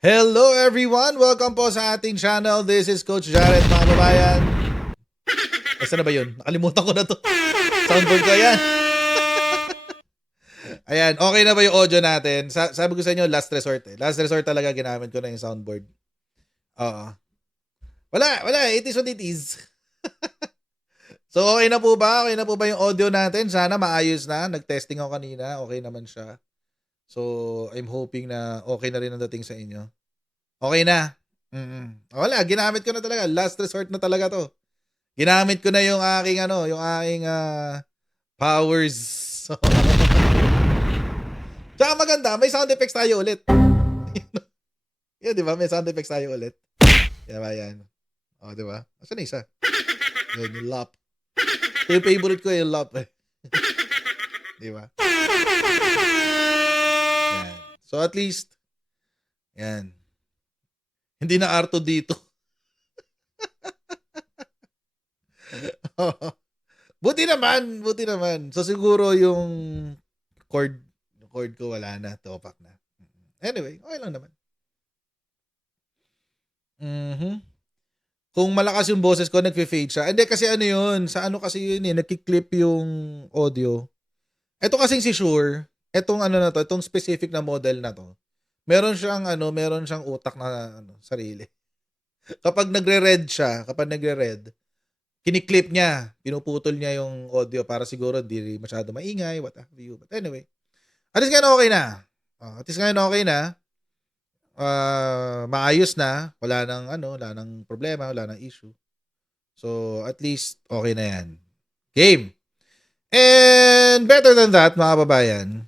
Hello everyone! Welcome po sa ating channel. This is Coach Jared, mga kababayan. Saan na ba yun? Nakalimutan ko na to. Soundboard ko, yan. Ayan, okay na ba yung audio natin? Sabi ko sa inyo, last resort eh. Last resort talaga ginamit ko na yung soundboard. Oo. Wala. It is what it is. So, okay na po ba? Okay na po ba yung audio natin? Sana maayos na. Nag-testing ako kanina. Okay naman siya. So, I'm hoping na okay na rin ang dating sa inyo. Okay na. Wala, ginamit ko na talaga. Last resort na talaga to. Ginamit ko na yung aking powers. Tsaka maganda, may sound effects tayo ulit. Yan, di ba? May sound effects tayo ulit. Diba yan? O, di ba? Asan na isa? Yan, yung lap. Ito yung favorite ko, yung lap. Di ba? Yan. So, at least, yan. Hindi na Arto dito. Buti naman. So, siguro yung cord ko wala na. Topak na. Anyway, okay lang naman. Kung malakas yung boses ko, nagfe-fade siya. Hindi, kasi ano yun. Sa ano kasi yun eh. Nagki-clip yung audio. Ito kasing si Shure. Itong ano na to. Itong specific na model na to. Meron siyang utak na sarili. Kapag nagre-red siya, kiniklip niya, pinuputol niya yung audio para siguro di masyado maingay, what have you. But anyway, at least ngayon okay na. Maayos na, wala nang problema, wala nang issue. So, at least okay na yan. Game! And better than that, mga kababayan,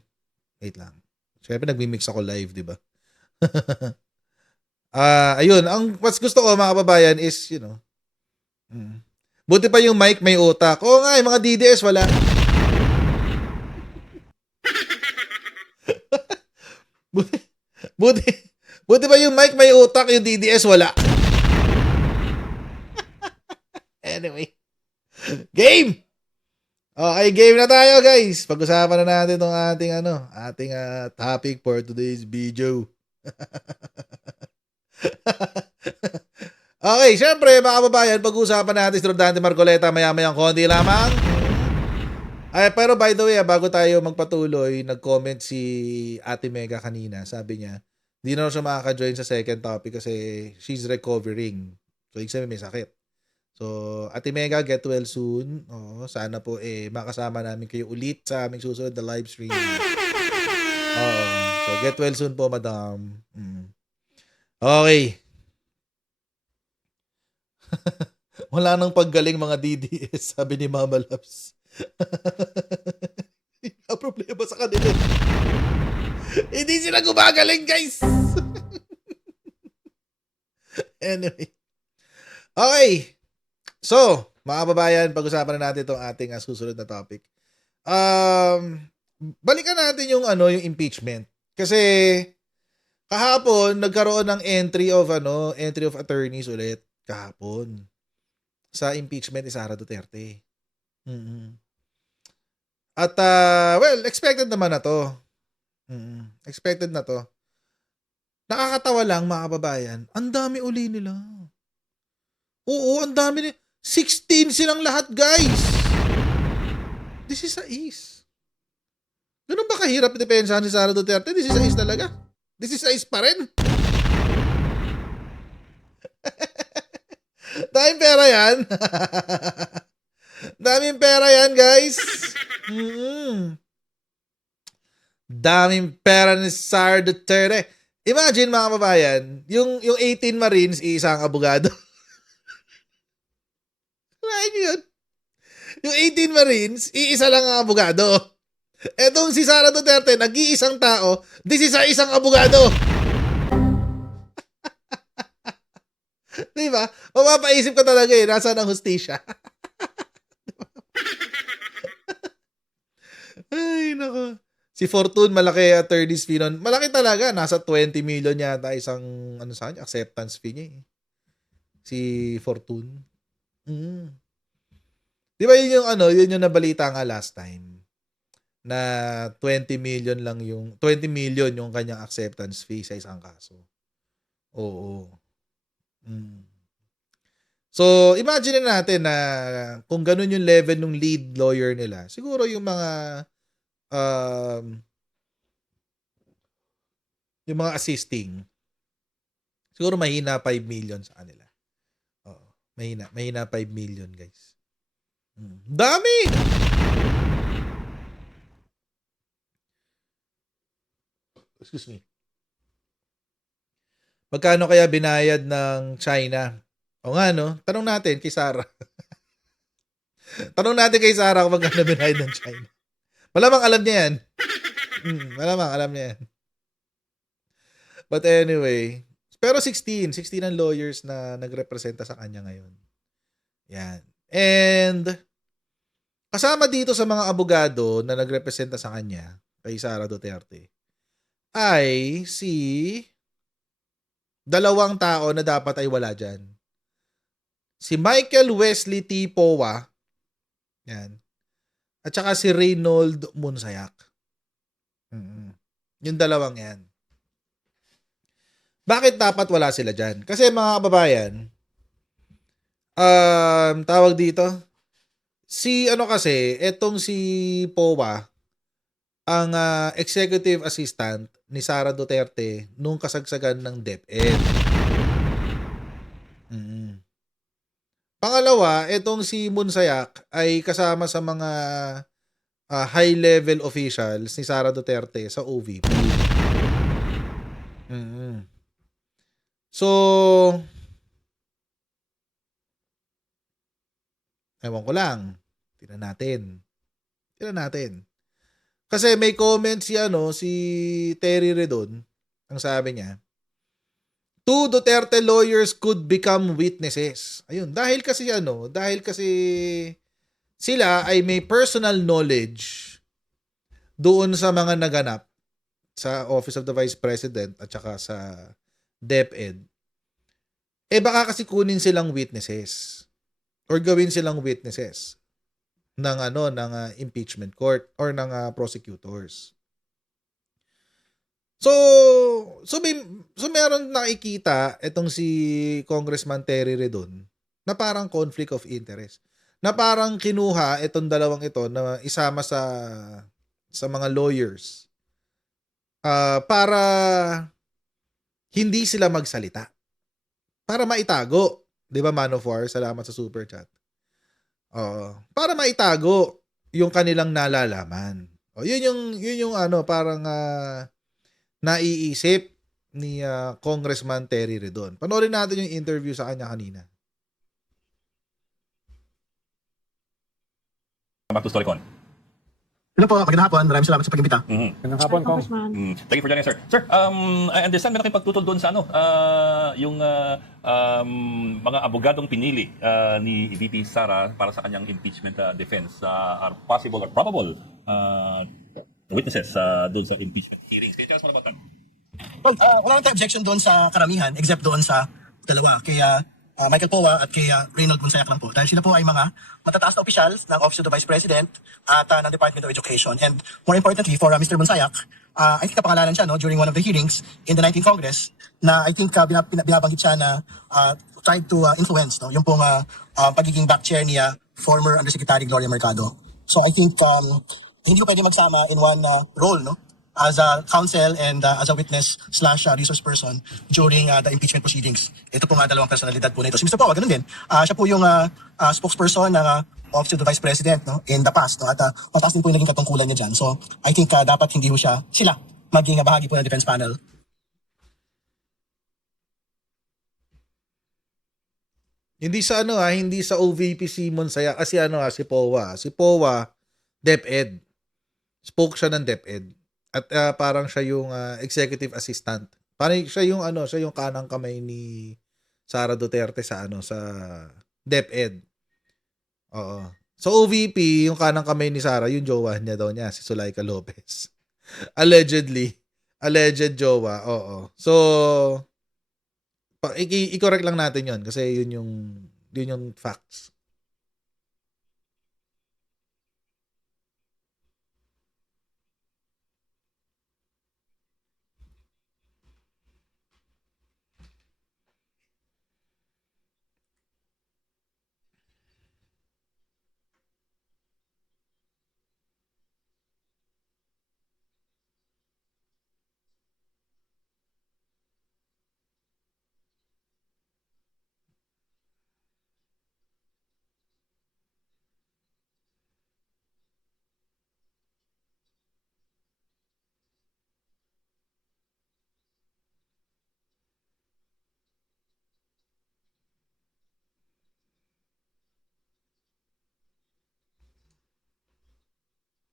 wait lang. Siyempre, nagmi-mix ako live, di ba? Ayun, ang mas gusto ko, mga kababayan, is, buti pa yung mic may utak. Oo nga, yung mga DDS wala. buti pa yung mic may utak, yung DDS wala. Anyway. Game! Okay, game na tayo, guys. Pag-usapan na natin itong ating topic for today's video. Okay, syempre mga kababayan, pag-uusapan natin si Rodante Marcoleta maya-mayang konti lamang. Pero by the way, bago tayo magpatuloy, nag-comment si Ate Mega kanina. Sabi niya, hindi na siya makaka-join sa second topic kasi she's recovering. So, ibig sabihin may sakit. So, Ate Mega, get well soon. Sana po makasama namin kayo ulit sa aming susunod na live stream. So, get well soon po, madam. Okay. Wala nang paggaling mga DDS, sabi ni Mama Labs. Hindi problema sa kanila. Hindi sila gumagaling, guys. Anyway. Okay. So, mga kababayan, pag-usapan na natin itong ating susunod na topic. Balikan natin yung impeachment. Kasi kahapon nagkaroon ng entry of attorneys ulit kahapon sa impeachment ni Sara Duterte. At expected naman na to. Expected na to. Nakakatawa lang, mga kababayan. Ang dami uli nila. Oo, ang dami 16 silang lahat, guys. This is a is. Ganun ba kahirap depensahan si Sara Duterte? This is a is talaga. This is a is pa rin. Daming pera yan. Daming pera yan, guys. Daming pera ni Sara Duterte. Imagine, mga kababayan, yung 18 Marines, isang abogado. Kalahin nyo yun. Yung 18 Marines, iisa lang ang abogado. Etong si Sara Duterte, nag-iisang tao, isang abogado. Diba? Mapapaisip ko talaga nasaan ang hustisya? Ay, nako. Si Fortune, malaki attorney's fee nun. Malaki talaga. Nasa 20 million yata isang acceptance fee niya. Si Fortune. Di ba yun yung nabalita nga last time? Na 20 million yung kanyang acceptance fee sa isang kaso. Oo. Mm. So, imagine natin na kung ganun yung level ng lead lawyer nila, siguro um, yung mga assisting, siguro mahina 5 million sa kanila. Oo. Mahina 5 million, guys. Dami! Excuse me. Magkano kaya binayad ng China? O nga, no? Tanong natin kay Sarah. Tanong natin kay Sarah kung magkano binayad ng China. Malamang alam niya yan. Malamang alam niya yan. But anyway, pero 16 ang lawyers na nagrepresenta sa kanya ngayon. Yan. And kasama dito sa mga abogado na nagrepresenta sa kanya, kay Sara Duterte, ay si dalawang tao na dapat ay wala dyan. Si Michael Wesley T. Powa, yan, at saka si Reynold Munsayak. Yung dalawang yan. Bakit dapat wala sila dyan? Kasi mga kababayan, tawag dito, etong si Powa, ang executive assistant ni Sara Duterte nung kasagsagan ng DepEd. Pangalawa, etong si Munsayak ay kasama sa mga high-level officials ni Sara Duterte sa OVP. So, ewan ko lang. Tingnan natin. Kasi may comment si Terry Redon. Ang sabi niya, 2 Duterte lawyers could become witnesses. Ayun, dahil kasi sila ay may personal knowledge doon sa mga naganap sa Office of the Vice President at saka sa DepEd. Baka kasi kunin silang witnesses or gawin silang witnesses ng impeachment court or ng prosecutors. So meron nakikita itong si Congressman Terry Redon na parang conflict of interest. Na parang kinuha itong dalawang ito na isama sa mga lawyers para hindi sila magsalita. Para maitago. 'Di ba, Man of War? Salamat sa super chat. Para maitago yung kanilang nalalaman. Yun yung parang naiisip ni Congressman Terry Redon. Panoorin natin yung interview sa kanya kanina. Back to Storycon. Hello po, magandang hapon. Maraming salamat sa pag-imbita. Magandang hapon, Kong. Thank you for joining, sir. Sir, I understand meron kayong pagtutol doon sa yung mga abogadong pinili ni VP Sara para sa kanyang impeachment defense are possible or probable witnesses doon sa impeachment hearings. Can you tell us more about that? Well, wala nang objection doon sa karamihan except doon sa dalawa. Kaya Michael Powa at kay Reynold Munsayak lang po. Dahil sila po ay mga matataas na officials ng Office of the Vice President at ng Department of Education. And more importantly, for Mr. Munsayak, I think napangalanan siya during one of the hearings in the 19th Congress na I think binabanggit siya na tried to influence yung pong pagiging back chair niya former Undersecretary Gloria Mercado. So I think hindi ko pwede magsama in one role as a counsel and as a witness / resource person during the impeachment proceedings. Ito po nga dalawang personalidad po nito. Si Mr. Powa, ganun din. Siya po yung spokesperson ng Office of the Vice President in the past. At mataas din po yung naging katungkulan niya dyan. So I think dapat hindi sila maging bahagi po ng defense panel. Hindi sa OVP si Munsayak kasi si Powa. Si Powa, DepEd. Spoke siya ng DepEd. At parang siya yung executive assistant. Parang siya yung kanang kamay ni Sara Duterte sa DepEd. Oo. So OVP, yung kanang kamay ni Sara, yung jowa niya daw si Zulaika Lopez. Allegedly. Alleged jowa, oo. So i-correct lang natin 'yon kasi yun yung facts.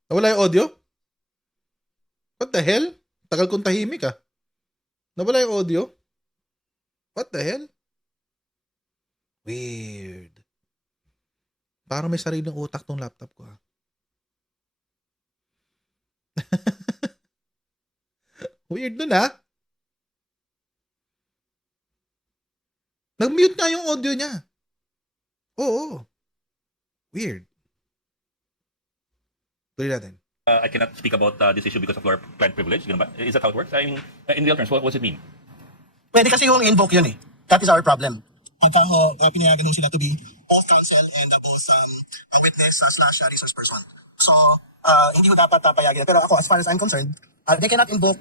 Nawala yung audio? What the hell? Tagal kong tahimik ah. Nawala yung audio? What the hell? Weird. Parang may sariling utak tong laptop ko ah. Weird nun ah. Nag-mute na yung audio niya. Oo. Weird. Tuloy natin. I cannot speak about this issue because of lawyer-client privilege. Ganun ba? Is that how it works? I mean, in real terms, what does it mean? Pwede kasi yung invoke yun eh. That is our problem. Pagka pinayagan nung sila to be both counsel and both witness slash resource person. So, hindi ko dapat payagan. Pero ako, as far as I'm concerned, they cannot invoke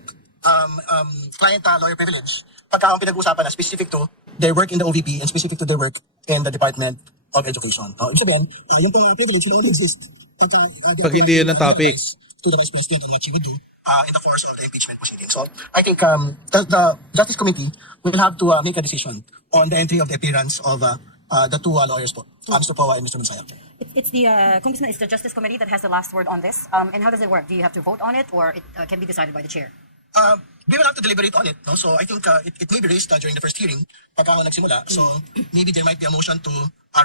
client-lawyer privilege pagka ang pinag-uusapan na specific to their work in the OVP and specific to their work in the Department of Education. Ibig sabihin, yung pong privilege will only exist Pag hindi yun ang topic. to the Vice President and what she would do in the course of the impeachment proceeding. So, I think the Justice Committee will have to make a decision on the entry of the appearance of the two lawyers po, Mr. Powa and Mr. Mansaya. It's the Congressman, it's the Justice Committee that has the last word on this. And how does it work? Do you have to vote on it, or it can be decided by the chair? We will have to deliberate on it. No? So I think it may be raised during the first hearing pagka ako nagsimula. So maybe there might be a motion to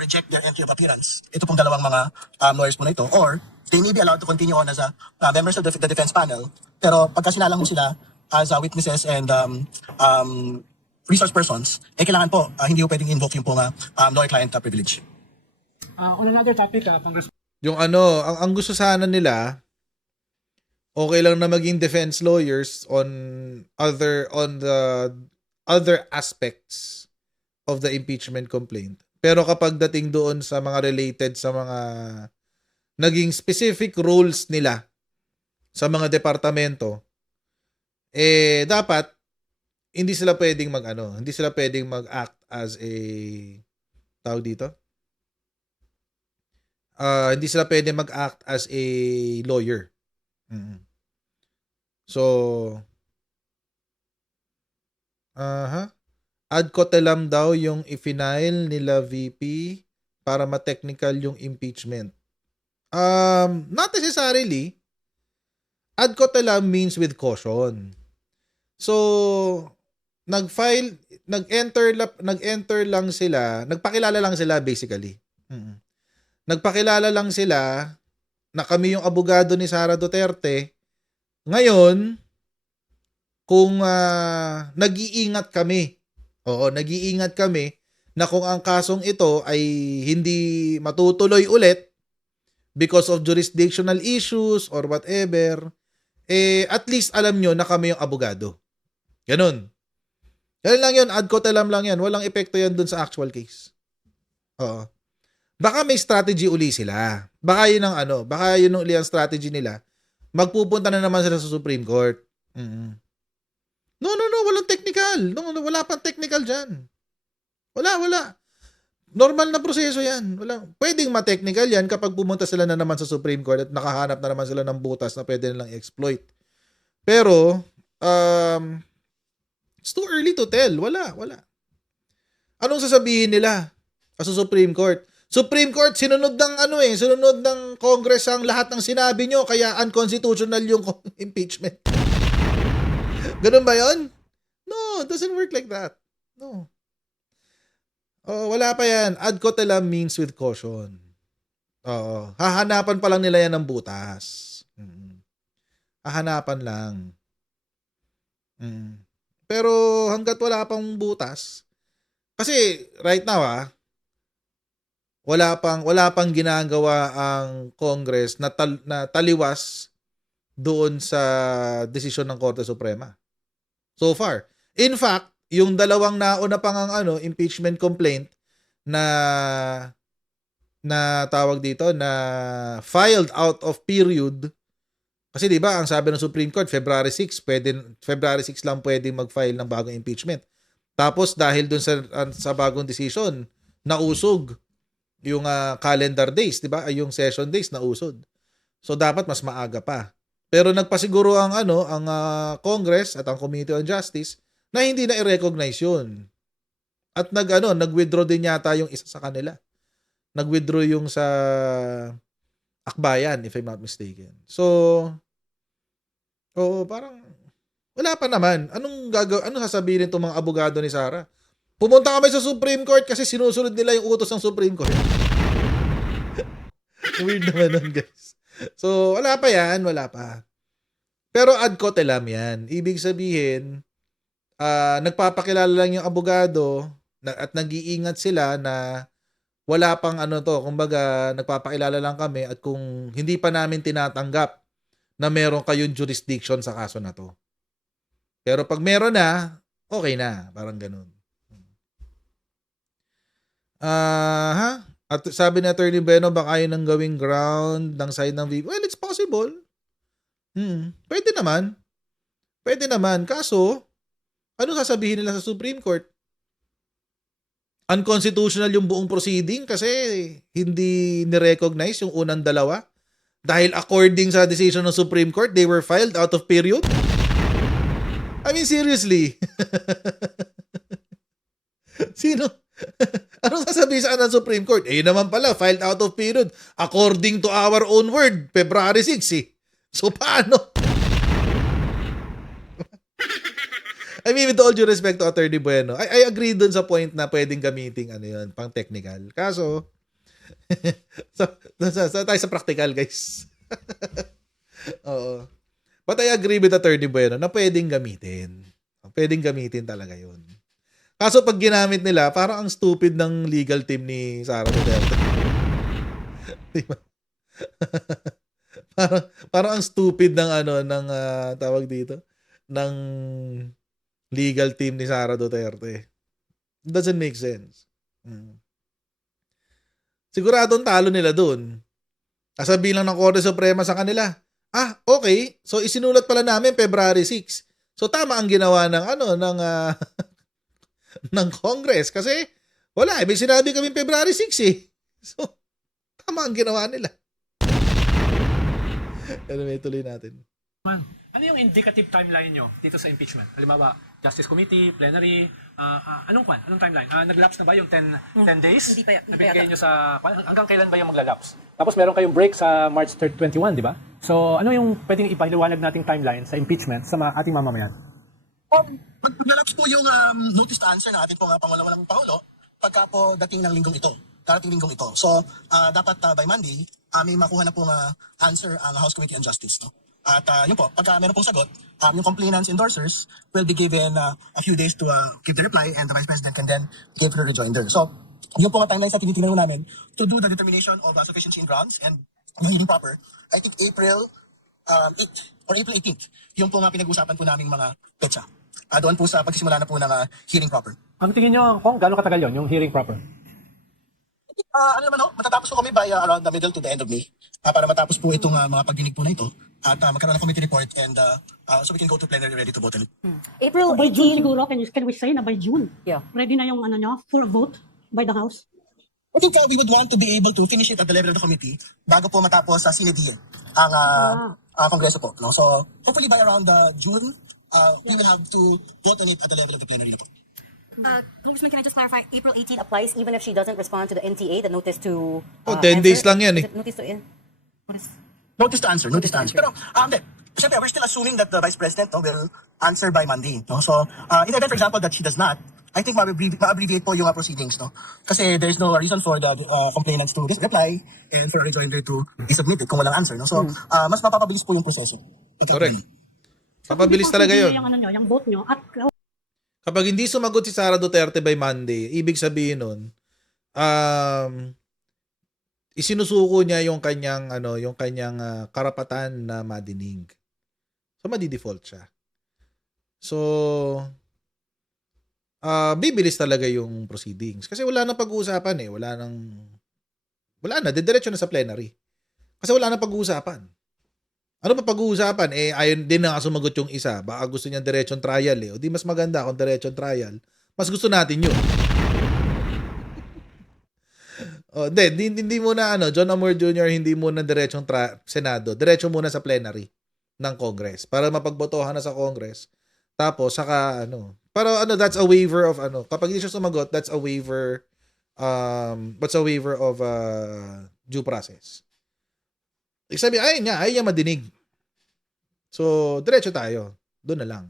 reject their entry of appearance. Ito pong dalawang mga lawyers po na ito. Or they may be allowed to continue on as members of the defense panel. Pero pagka sinalang mo sila as witnesses and resource persons, kailangan po hindi po pwedeng invoke yung pong lawyer-client privilege. On another topic, Congressman. Yung ang gusto sana nila, okay lang na maging defense lawyers on the other aspects of the impeachment complaint. Pero kapag dating doon sa mga related sa mga naging specific roles nila sa mga departamento, dapat hindi sila pwedeng hindi sila pwedeng mag-act as a tawag dito. Hindi sila pwedeng mag-act as a lawyer. So, ad cotelam daw yung i-final nila VP para ma-technical yung impeachment. Not necessarily. Ad cotelam means with caution. So, nag-enter lang sila, nagpakilala lang sila basically. Nagpakilala lang sila na kami yung abogado ni Sara Duterte. Ngayon, kung nag-iingat kami, nag-iingat kami na kung ang kasong ito ay hindi matutuloy ulit because of jurisdictional issues or whatever, at least alam nyo na kami yung abogado. Ganun. Ganun lang yun, ad cotelam lang yan. Walang epekto yan dun sa actual case. Oo. Baka may strategy uli sila. Baka yun ang baka yun uli ang strategy nila. Magpupunta na naman sila sa Supreme Court. No, walang technical. No, wala pang technical dyan. Wala. Normal na proseso yan. Pwedeng ma-technical yan kapag pumunta sila na naman sa Supreme Court at nakahanap na naman sila ng butas na pwede nilang exploit. Pero, it's too early to tell. Wala. Anong sasabihin nila sa Supreme Court? Supreme Court, sinunod ng Congress ang lahat ng sinabi nyo, kaya unconstitutional yung impeachment. Ganun ba yun? No, it doesn't work like that. No. Wala pa yan. Ad cotelam means with caution. Hahanapan pa lang nila yan ng butas. Hahanapan lang. Pero hanggat wala pang butas, kasi right now wala pang ginagawa ang Congress na taliwas doon sa desisyon ng Korte Suprema. So far. In fact, yung dalawang nauna pang ang impeachment complaint na tawag dito na filed out of period, kasi 'di ba ang sabi ng Supreme Court February 6 lang pwedeng mag-file ng bagong impeachment. Tapos dahil doon sa bagong decision, nausog yung calendar days, 'di ba? Ay yung session days na usod. So dapat mas maaga pa. Pero nagpasiguro ang Congress at ang Committee on Justice na hindi na i-recognize 'yun. At nag-withdraw din yata yung isa sa kanila. Nag-withdraw yung sa Akbayan, if I'm not mistaken. So, oo, parang wala pa naman. Anong sasabihin nitong mga abogado ni Sara? Pumunta kami sa Supreme Court kasi sinusunod nila yung utos ng Supreme Court. Weird naman nun, guys. So, wala pa yan, wala pa. Pero ad cotelem yan. Ibig sabihin, nagpapakilala lang yung abogado at nag-iingat sila na wala pang kumbaga nagpapakilala lang kami at kung hindi pa namin tinatanggap na meron kayong jurisdiction sa kaso na to. Pero pag meron na, okay na. Parang ganun. At sabi ni Attorney Bueno, baka yun ang gawing ground ng side ng VP. Well, it's possible. Pwede naman. Pwede naman. Kaso, ano sasabihin nila sa Supreme Court? Unconstitutional yung buong proceeding kasi hindi ni-recognize yung unang dalawa. Dahil according sa decision ng Supreme Court, they were filed out of period. I mean, seriously. Sino? Anong sasabihin sa ng Supreme Court? Eh, naman pala, filed out of period. According to our own word, February 6 eh. So, paano? I mean, with all due respect to Attorney Bueno, I agree dun sa point na pwedeng gamitin, pang technical. Kaso, tayo sa practical, guys. Oo. But I agree with Attorney Bueno na pwedeng gamitin. Pwedeng gamitin talaga yun. Kaso pag ginamit nila, parang ang stupid ng legal team ni Sara Duterte. Diba? parang ang stupid ng tawag dito, ng legal team ni Sara Duterte. It doesn't make sense. Siguradong talo nila dun. Sasabihin lang ng Korte Suprema sa kanila, okay. So isinulat pala namin February 6. So tama ang ginawa ng ng Congress kasi wala, may sinabi kami February 6 eh. So tama ang ginawa nila. Anyway, tuloy natin. Ano yung indicative timeline nyo dito sa impeachment? Halimbawa, Justice Committee, plenary, anong timeline? Nag-lapse na ba yung 10 days? Hindi pa Nabigay yata. nyo sa, hanggang kailan ba yung magla-lapse? Tapos meron kayong break sa March 3rd, 21, di ba? So, ano yung pwedeng ipaliwanag nating timeline sa impeachment sa ating mamamayan? Mag-lapse po yung notice to answer ng ating pong Pangulong Pangulo pagka po dating ng linggong ito. Darating linggong ito. So, dapat by Monday, may makuha na pong answer ang House Committee on Justice. No? At yun po, pagka meron pong sagot, yung complainants endorsers will be given a few days to give the reply and the Vice President can then give the rejoinder. So, yun po ang timeline sa tinitingnan namin to do the determination of sufficiency in grounds and hearing proper. I think April 8 or April 18th, yung po nga pinag-usapan po naming mga petsa. Doon po sa pagsisimula na po ng hearing proper. Ang tingin nyo, Kong, gano'ng katagal yon yung hearing proper? Matatapos po kami by around the middle to the end of May para matapos po itong mga pagdinig po na ito at magkaroon ng committee report and so we can go to plenary ready to vote on it. April By June 18. siguro, can we say na by June? Yeah. Ready na yung full vote by the House? I think we would want to be able to finish it at the level of the committee bago po matapos sa sine die ang Kongreso po. No? So hopefully by around June, we will have to vote on it at the level of the plenary na po. Congressman, can I just clarify? April 18 applies even if she doesn't respond to the NTA, the notice to. 10 days lang yan eh. Is it notice to what is? Notice to answer. Pero, siyempre, we're still assuming that the Vice President will answer by Monday. No? So, in the event, for example, that she does not, I think ma-abbreviate po yung proceedings. No? Kasi there is no reason for the complainants to reply and for a rejoinder to be submitted kung walang answer. No? So, mas mapapabilis po yung proseso. Correct. Papabilis talaga yun. Yung vote nyo at Kapag hindi sumagot si Sara Duterte by Monday, ibig sabihin nun, isinusuko niya yung kanyang karapatan na madinig. So madi-default siya. So bibilis talaga yung proceedings kasi wala nang pag-uusapan eh, wala na, didiretso na sa plenary. Kasi wala nang pag-uusapan. Ano pa pag-uusapan? Ayon din na sumagot yung isa. Baka gusto niya diretsong trial eh. O di mas maganda kung diretsong trial. Mas gusto natin yun. Hindi muna John Amor Jr. hindi muna diretsong Senado. Diretso muna sa plenary ng Congress para mapagbotohan na sa Congress. Tapos saka Pero that's a waiver of kapag hindi siya sumagot, that's a waiver of due process. Sabi, ayaw niya madinig. So, diretso tayo. Doon na lang.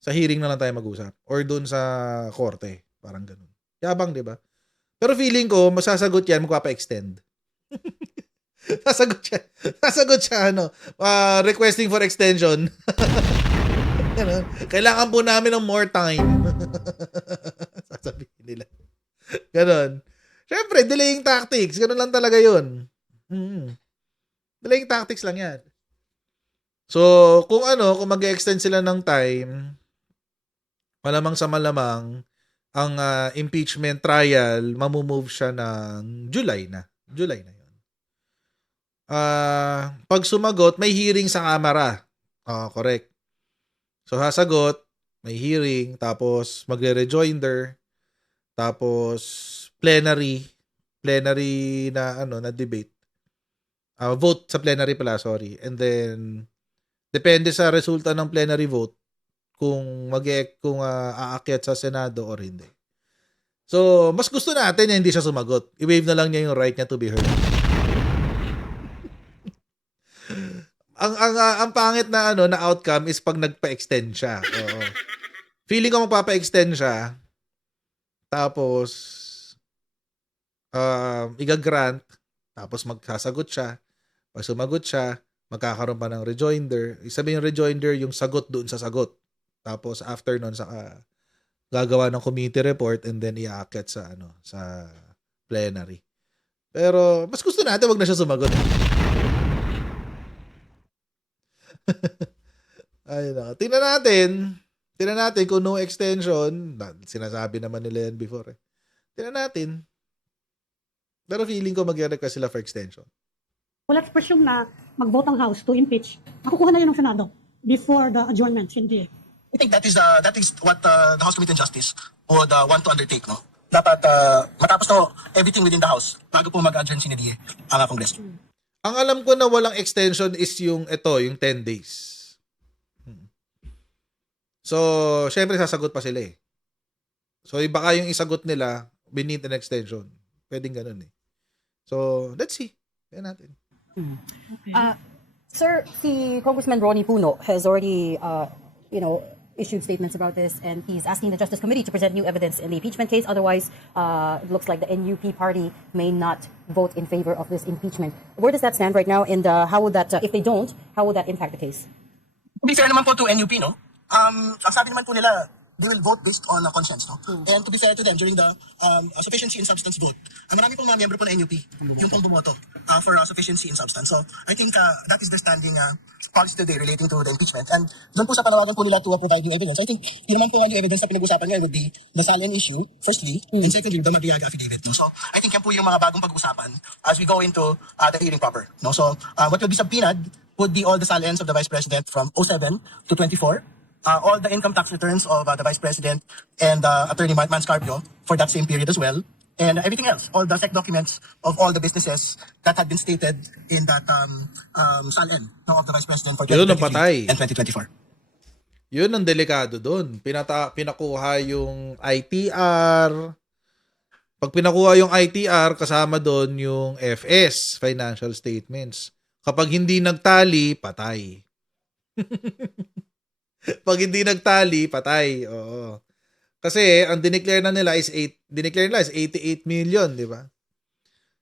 Sa hearing na lang tayo mag-usap. Or doon sa korte. Parang ganun. Yabang, di ba? Pero feeling ko, masasagot yan, magpapa-extend. Sasagot siya, requesting for extension. Ganun. Kailangan po namin ng more time. Sasabihin nila. Ganon. Siyempre, delaying tactics. Ganon lang talaga yun. Delaying tactics lang yan. So, kung mag-extend sila ng time, malamang sa malamang, ang impeachment trial, mamumove siya ng July na. July na yun. Pag sumagot, may hearing sa Kamara. Correct. So, sasagot, may hearing, tapos magre-rejoinder, tapos plenary na debate. Vote sa plenary pala, sorry. And then, depende sa resulta ng plenary vote, kung aakyat sa Senado or hindi. So, mas gusto natin na hindi siya sumagot. I-waive na lang niya yung right niya to be heard. ang pangit na na outcome is pag nagpa-extend siya. Oo. Feeling ko magpapa-extend siya. Tapos iga-grant, tapos magsasagot siya. Pag sumagot siya, magkakaroon pa ng rejoinder. Sabihin yung rejoinder yung sagot doon sa sagot. Tapos after nun saka gagawa ng committee report and then iaakyat sa sa plenary. Pero mas gusto natin wag na siya sumagot. Ay nako. Tingnan natin kung no extension. Sinasabi naman nila yan before. Tingnan natin. Pero feeling ko mag-request sila for extension. Well, let's presume na mag-vote ang House to impeach. Makukuha na yun ng Senado before the adjournment, hindi. I think that is what the House Committee on Justice would want to undertake, no? Dapat matapos to everything within the House bago po mag-adjourn si NDA ang Kongreso. Ang alam ko na walang extension is yung 10 days. So, syempre sasagot pa sila eh. So, baka yung isagot nila beneath an extension. Pwedeng ganun eh. So, let's see. Kaya natin. Okay. Sir, si Congressman Ronnie Puno has already, issued statements about this, and he's asking the Justice Committee to present new evidence in the impeachment case. Otherwise, it looks like the NUP party may not vote in favor of this impeachment. Where does that stand right now? And how would that, if they don't, how would that impact the case? To be fair naman po to NUP, no? Ang sabi naman po nila, they will vote based on conscience, no? And to be fair to them, during the sufficiency in substance vote, marami pong mga miyembro po ng NUP yung pong bumoto for sufficiency in substance. So, I think that is the standing policy today relating to the impeachment. And doon po sa panawagan po nila to provide new evidence, I think di naman po ang new evidence na pinag-usapan ngayon would be the Salen issue, firstly, and secondly, the Madriaga affidavit. No? So, I think yan po yung mga bagong pag-usapan as we go into the hearing proper. No? So, what will be subpoenaed would be all the Salens of the Vice President from 07 to 24, all the income tax returns of the Vice President and Attorney Manscarpio for that same period as well, and everything else, all the SEC documents of all the businesses that had been stated in that SALN of the Vice President for Yun ang patay. 2023 and 2024. Yun ang delikado doon. Pinakuha yung ITR. Pag pinakuha yung ITR, kasama doon yung FS, financial statements. Kapag hindi nagtali, patay. Pag hindi nagtali, patay. Oo. Kasi ang dineclare nila is 88 million, di ba?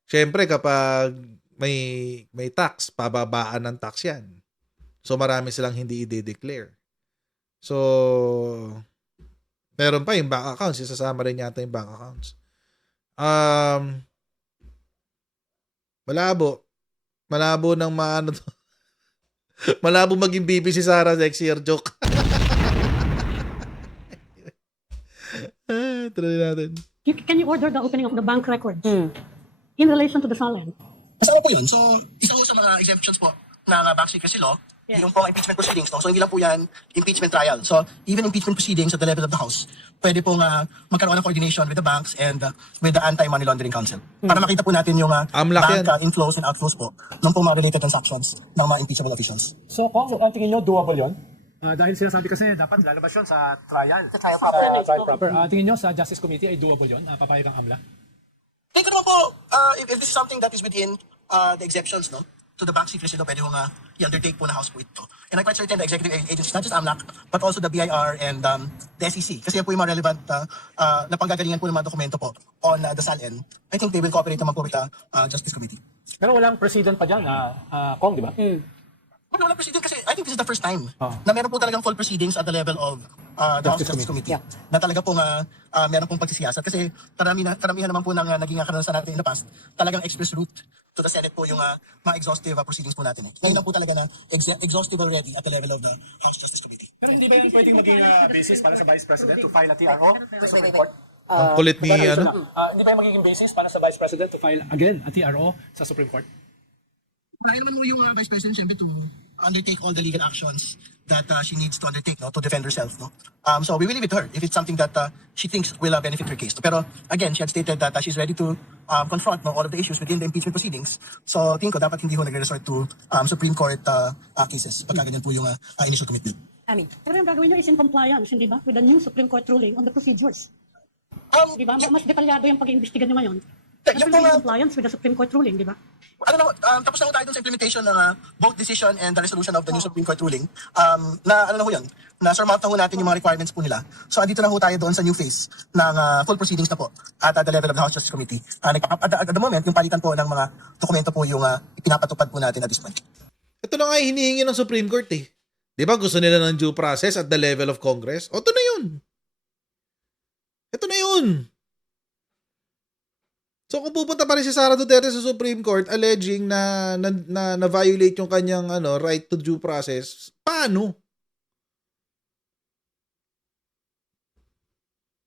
Syempre kapag may tax, pababaan ng tax 'yan. So marami silang hindi i-declare. So meron pa yung bank accounts, isasama rin yata yung bank accounts. Malabo ng maano to. Malabo maging bibi si Sara next year, joke. Tuloy natin. Can you order the opening of the bank records in relation to the Salen? Kasama po yun. So, isa po sa mga exemptions po ng bank secrecy law, yung pong impeachment proceedings. No? So, hindi lang po yan impeachment trial. So, even impeachment proceedings at the level of the House, pwede pong magkaroon ng coordination with the banks and with the Anti-Money Laundering Council. Para makita po natin yung bank inflows and outflows po ng pong mga related transactions ng mga impeachable officials. So, Kong, tingin nyo doable yun? Dahil sinasabi kasi dapat lalabas yun sa trial. Sa trial proper. Trial proper. Tingin nyo sa Justice Committee ay doable yun? Papayag ang AMLA? Tingin ko naman po, if this is something that is within the exceptions, no? to the bank secrecy daw pwede hong i-undertake po na House po ito. And I'm quite certain the executive agencies, not just AMLAC, but also the BIR and the SEC, kasi yan po yung mga relevant na panggagalingan po ng mga dokumento po on the SALN. I think they will cooperate naman po with the Justice Committee. Pero walang president pa dyan, Kong, di ba? Wala proceeding kasi I think this is the first time na meron po talagang full proceedings at the level of the House Justice Committee. Yeah. Na talaga pong meron pong pagsisiyasat kasi karamihan naman po ng naging karanasan natin in the past, talagang express route to the Senate po yung mga exhaustive proceedings po natin. Ngayon lang po talaga na exhaustive already at the level of the House Justice Committee. Pero hindi ba yan pwedeng maging basis para sa Vice President to file a TRO sa Supreme Court? Ang kulit ni ano. Hindi ba yan magiging basis para sa Vice President to file again a TRO sa Supreme Court? Wala naman mo yung Vice President siyempre to undertake all the legal actions that she needs to undertake, no, to defend herself, no. So we will leave it to her if it's something that she thinks will benefit her case. Pero again, she had stated that she's ready to confront, no, all of the issues within the impeachment proceedings. So tingin ko dapat hindi ho nagre-resort to Supreme Court cases pagka ganyan po yung initial commitment. Amin. Pero yung gagawin nyo is in compliance, hindi ba? With the new Supreme Court ruling on the procedures. Di ba? Mas detalyado yung pag-iimbestiga nyo ngayon. Kasi Yung in mga- compliance with the Supreme Court ruling, di ba? Tapos na ho tayo dun sa implementation ng both decision and the resolution of the new Supreme Court ruling. Na na ho yun, na surmount na ho natin yung mga requirements po nila. So andito na ho tayo doon sa new phase ng full proceedings na po at the level of the House Justice Committee. At the moment, yung palitan po ng mga dokumento po yung ipinapatupad po natin at this point. Ito na nga yung hinihingi ng Supreme Court eh. Di ba gusto nila ng due process at the level of Congress? O, ito na yun. Ito na yun. So kung pupunta pa rin si Sara Duterte sa Supreme Court alleging na violate yung kanyang right to due process, paano?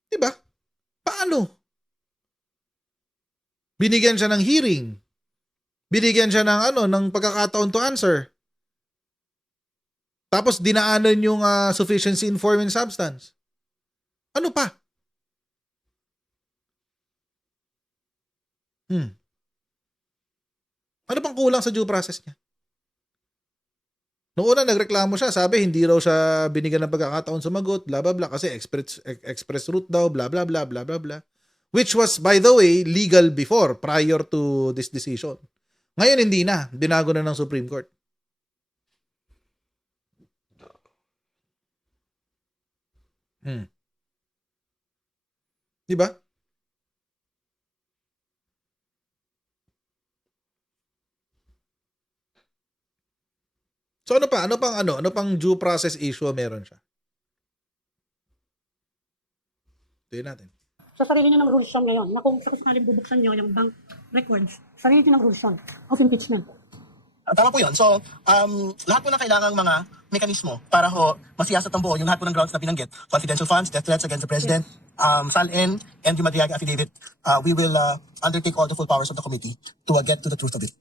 'Di ba? Paano? Binigyan siya ng hearing. Binigyan siya ng ng pagkakataon to answer. Tapos dinaanan yung sufficiency in form and substance. Ano pa? Ano bang kulang sa due process niya? Noong una nagreklamo siya, sabi hindi raw siya binigyan ng pagkakataon sumagot, bla bla bla, kasi express route daw, bla bla bla bla bla bla. Which was, by the way, legal before, prior to this decision. Ngayon hindi na, binago na ng Supreme Court. Di ba? So ano pa? Ano pang due process issue meron siya? Tingnan natin. Sa sarili nyo ng rules yun ngayon, na kung sakaling bubuksan nyo yung bank records, sarili nyo ng rules yun of impeachment. Tama po yun. So, lahat po na kailangang mga mekanismo para ho masiyasat ang buo yung lahat po ng grounds na binanggit. Confidential funds, death threats against the President, SALN, and yung Madriaga affidavit. We will undertake all the full powers of the committee to get to the truth of it.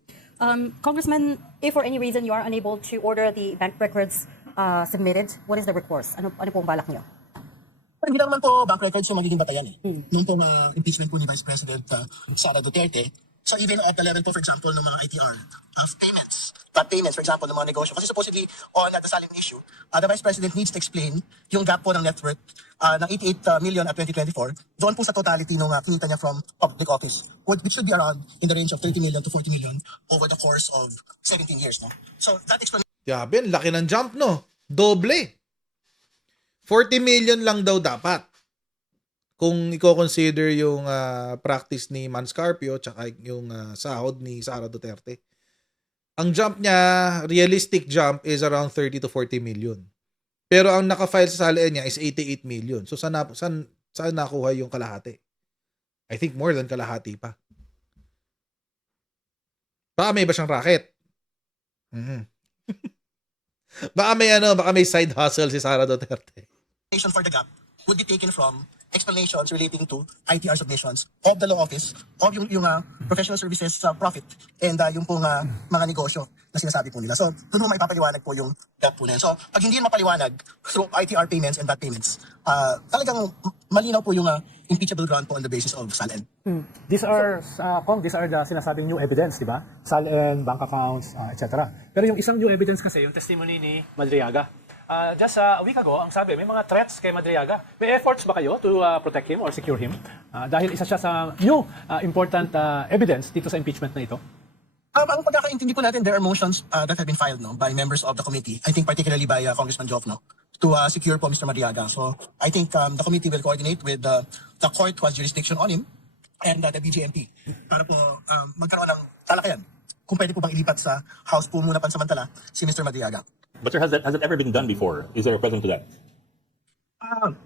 Congressman, if for any reason you are unable to order the bank records submitted, what is the recourse? Ano pong balak niyo? Pero hindi lang naman po bank records yung magiging batayan eh. Nung po impeachment po ni Vice President Sara Duterte. So even at the level po, for example, ng mga ITR payments, for example, ng mga negosyo. Kasi supposedly on the SALN issue, the Vice President needs to explain yung gap po ng net worth ng 88 million at 2024 doon po sa totality ng kinita niya from public office, which should be around in the range of 30 million to 40 million over the course of 17 years. No? So that explanation. Yabe, ang laki ng jump, no? Doble. 40 million lang daw dapat. Kung i-consider yung practice ni Manscarpio tsaka yung sahod ni Sara Duterte. Ang jump niya, realistic jump is around 30 to 40 million. Pero ang naka-file sa SALN niya is 88 million. So saan nakuha yung kalahati? I think more than kalahati pa. Baka may iba siyang racket. Baka may side hustle si Sara Duterte. For the gap would be taken from explanations relating to ITR submissions of the law office, of yung professional services profit, and yung pong mga negosyo na sinasabi po nila. So, doon mo maipapaliwanag po yung gap po na yun. So, pag hindi mapaliwanag through ITR payments and VAT payments, talagang malinaw po yung impeachable ground po on the basis of SALN. These are, these are the sinasabing new evidence, di ba? SALN, bank accounts, etc. Pero yung isang new evidence kasi, yung testimony ni Madriaga. Just a week ago, ang sabi, may mga threats kay Madriaga. May efforts ba kayo to protect him or secure him? Dahil isa siya sa new important evidence dito sa impeachment na ito? Ang pagkakaintindi po natin, there are motions that have been filed by members of the committee. I think particularly by Congressman Jovno to secure po Mr. Madriaga. So I think the committee will coordinate with the court who has jurisdiction on him and the BJMP para po magkaroon ng talakayan kung pwede po bang ilipat sa House po muna pansamantala si Mr. Madriaga. But sir, has that ever been done before? Is there a precedent to that?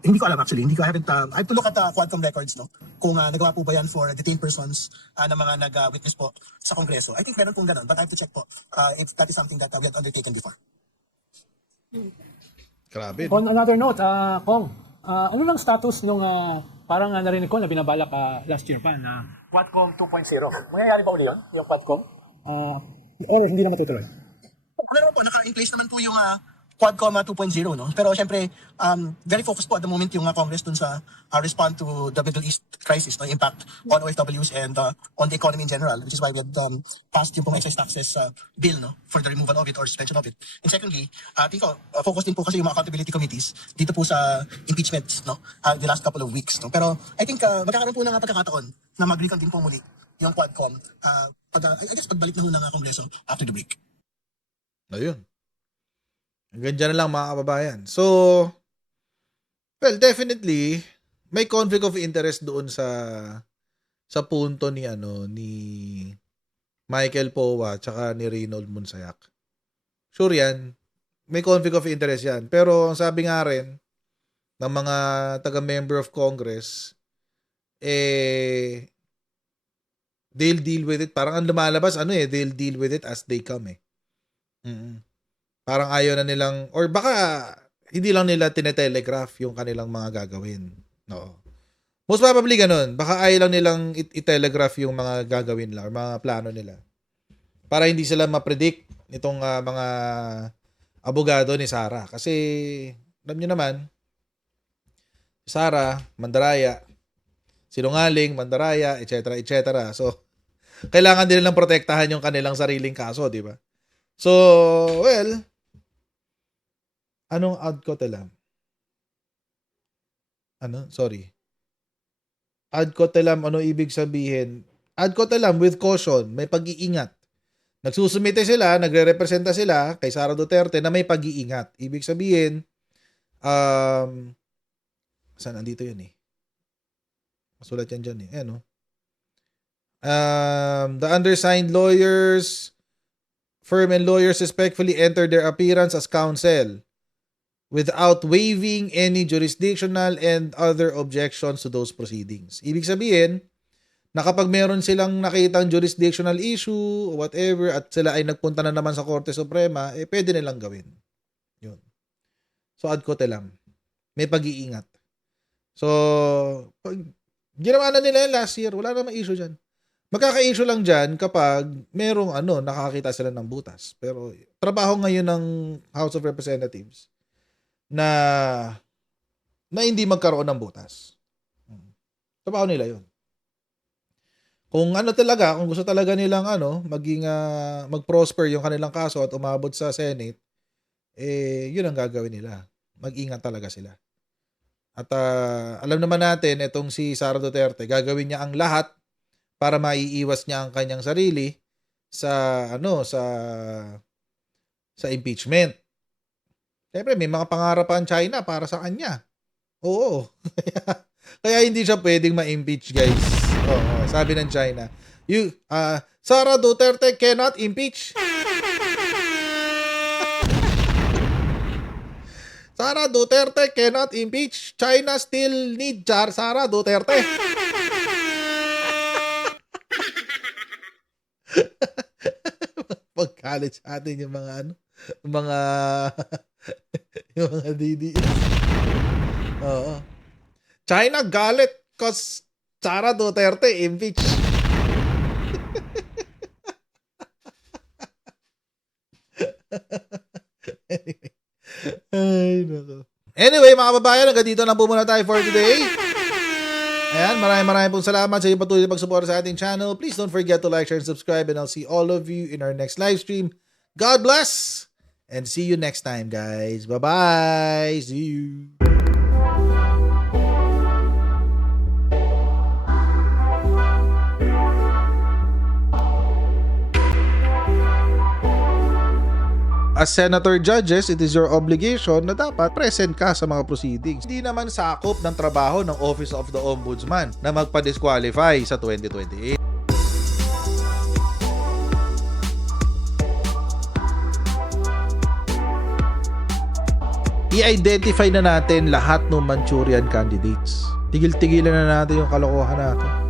Hindi ko alam actually. Hindi ko, I have to look at the Quadcom records, kung nagawa po ba yan for detained persons na mga nag-witness po sa Kongreso. I think meron pong ganun, but I have to check po if that is something that we have undertaken before. Grabe. On another note, Kong, ano lang status nung parang narinig ko na binabalak last year pa na Quadcom 2.0? Mangyayari ba uli yun, yung Quadcom? Or hindi na matutuloy? Ano naman po, naka-in place naman po yung Quadcom 2.0, Pero syempre, very focused po at the moment yung Congress dun sa respond to the Middle East crisis, impact on OFWs and on the economy in general, which is why we had passed yung pong excise taxes bill, for the removal of it or suspension of it. And secondly, focused din po kasi yung mga accountability committees dito po sa impeachments, the last couple of weeks, Pero I think magkakaroon po ng pagkakataon na mag-reconvene po muli yung Quadcom I guess pagbalik na ho ng Kongreso after the break. Ayun. Hanggang dyan na lang mga kababayan. So, well, definitely, may conflict of interest doon sa punto ni Michael Powa tsaka ni Reynold Monsayak. Sure yan. May conflict of interest yan. Pero ang sabi nga rin ng mga taga-member of Congress, they'll deal with it. Parang ang lumalabas, they'll deal with it as they come Parang ayaw na nilang, or baka hindi lang nila tinetelegraph yung kanilang mga gagawin. No. Most probably ganun. Baka ayaw lang nilang i-telegraph yung mga gagawin nila or mga plano nila. Para hindi sila ma-predict itong mga abogado ni Sara. Kasi, alam nyo naman, Sara, mandaraya, sinungaling, mandaraya, etc. etc. So, kailangan din nilang protektahan yung kanilang sariling kaso, di ba? So, well, anong ad ko telam? Sorry. Ad ko telam, ano ibig sabihin? Ad ko telam with caution, may pag-iingat. Nagsusumite sila, nagre-representa sila kay Sara Duterte na may pag-iingat. Ibig sabihin, saan nandito yun Masulat yan dyan Ayan the undersigned lawyers, firm and lawyers respectfully enter their appearance as counsel without waiving any jurisdictional and other objections to those proceedings. Ibig sabihin, na kapag meron silang nakitang jurisdictional issue or whatever at sila ay nagpunta na naman sa Korte Suprema, pwede nilang gawin. Yun. So, ad ko telam. May pag-iingat. So, pag ginawa na nila last year, wala namang issue dyan. Magkaka-issue lang dyan kapag merong nakakita sila ng butas. Pero trabaho ngayon ng House of Representatives na hindi magkaroon ng butas. Trabaho nila yun. Kung kung gusto talaga nilang maging mag-prosper yung kanilang kaso at umabot sa Senate, yun ang gagawin nila. Mag-ingat talaga sila. At alam naman natin, itong si Sara Duterte, gagawin niya ang lahat para maiiwas niya ang kanyang sarili sa impeachment. Siyempre, may mga pangarap ang China para sa kanya. Oo. Kaya hindi siya pwedeng ma-impeach, guys. Sabi ng China, Sara Duterte cannot impeach. Sara Duterte cannot impeach. China still need Sara Duterte. Pag-college atin yung mga yung mga DDS. Oo. China galit cause Sara Duterte impeach. Anyway, mga kababayan, hanggang dito na po muna tayo for today. Ayan, maraming pong salamat sa inyong patuloy na pagsuporta sa ating channel. Please don't forget to like, share, and subscribe, and I'll see all of you in our next live stream. God bless, and see you next time, guys. Bye-bye. See you. As senator judges, it is your obligation na dapat present ka sa mga proceedings. Hindi naman sakop ng trabaho ng Office of the Ombudsman na magpa-disqualify sa 2028. I-identify na natin lahat ng Manchurian candidates. Tigil-tigilan na natin yung kalokohan natin.